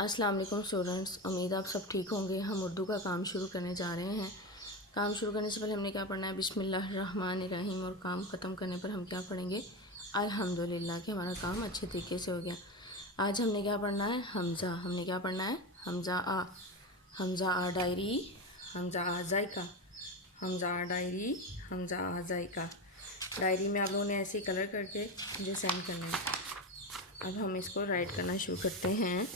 अस्सलाम वालेकुम स्टूडेंट्स, उम्मीद आप सब ठीक होंगे। हम उर्दू का काम शुरू करने जा रहे हैं। काम शुरू करने से पहले हमने क्या पढ़ना है? बिस्मिल्लाहिर्रहमानिर्रहीम। और काम ख़त्म करने पर हम क्या पढ़ेंगे? अल्हम्दुलिल्लाह कि हमारा काम अच्छे तरीके से हो गया। आज हमने क्या पढ़ना है? हमज़ा। हमने क्या पढ़ना है? हमज़ा आ। हमज़ा आ डायरी, हमज़ा आ जायका, हमज़ा आ डायरी, हमज़ा आ जायका। डायरी में आप लोगों ने ऐसे कलर करके मुझे सेंड करना है। अब हम इसको राइट करना शुरू करते हैं।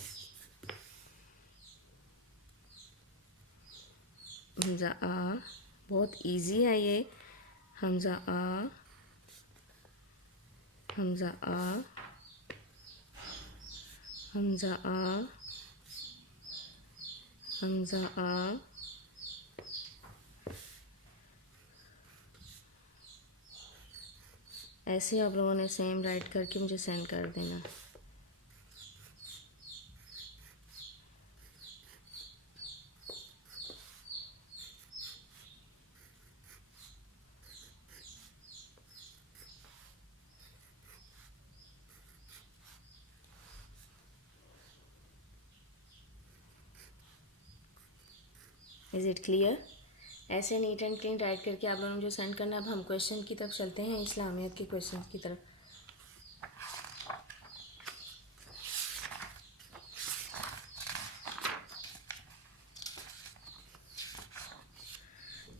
हमज़ा आ, बहुत इजी है ये। हमज़ा आ, हमज़ा आ, हमज़ा आ, हमज़ा आ, ऐसे आप लोगों ने सेम राइट करके मुझे सेंड कर देना। Is it clear? ऐसे नीट एंड क्लीन राइट करके आप लोगों ने मुझे सेंड करना। अब हम क्वेश्चन की तरफ चलते हैं, इस्लामियत के क्वेश्चन की तरफ।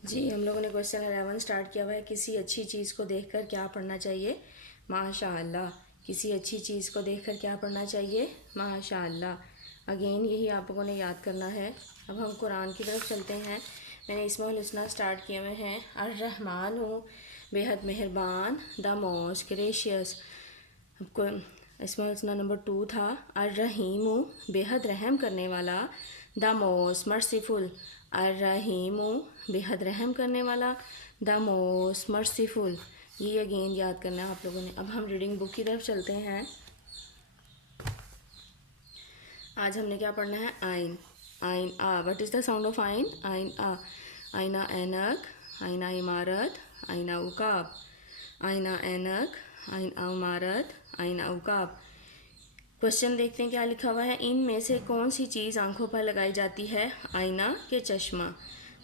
जी, हम लोगों ने क्वेश्चन 11 स्टार्ट किया हुआ है। किसी अच्छी चीज़ को देखकर क्या पढ़ना चाहिए? माशाअल्लाह। किसी अच्छी चीज़ को देखकर क्या पढ़ना चाहिए? माशाअल्लाह। अगेन यही आप लोगों ने याद करना है। अब हम कुरान की तरफ चलते हैं। मैंने इसमें लिसना स्टार्ट किए हुए हैं। अर्रहमान हूँ, बेहद मेहरबान, द मोस्ट ग्रेशियस। आपको इसमें लिसना नंबर 2 था। अर्रहीम हूँ, बेहद रहम करने वाला, द मोस्ट मर्सीफुल। अर्रहीम हूँ, बेहद रहम करने वाला, द मोस्ट मर्सीफुल। ये अगेन याद करना है आप लोगों ने। अब हम रीडिंग बुक की तरफ चलते हैं। आज हमने क्या पढ़ना है? आइन। आइन आ। What is the sound of ain? आइन आ। आइना ऐनक, आइना इमारत, आइना उकाब। आइना ऐनक, आइना इमारत, आइना उकाब। क्वेश्चन देखते हैं क्या लिखा हुआ है। इनमें से कौन सी चीज़ आंखों पर लगाई जाती है? आईना के चश्मा?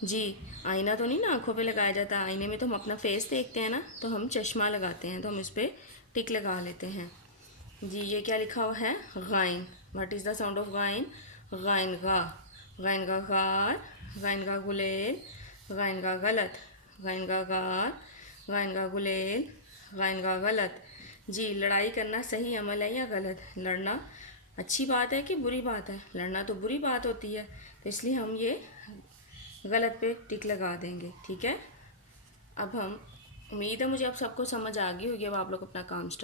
जी, आईना तो नहीं ना आंखों पे लगाया जाता। आईने में तो हम अपना फेस देखते हैं ना, तो हम चश्मा लगाते हैं, तो हम इस पर टिक लगा लेते हैं। जी, ये क्या लिखा हुआ है? Again. What is the sound of again? Again गा। गाइन गा गार, गाइन गा गुलेल, गाइन गा गलत, गाइन गा गार, गाइन गा गुलेल, गाइन गा गलत। जी, लड़ाई करना सही अमल है या गलत? लड़ना अच्छी बात है कि बुरी बात है? लड़ना तो बुरी बात होती है, तो इसलिए हम ये गलत पे टिक लगा देंगे। ठीक है। अब हम, उम्मीद है मुझे अब सबको समझ आ गई होगी। अब आप लोग अपना काम स्टार्ट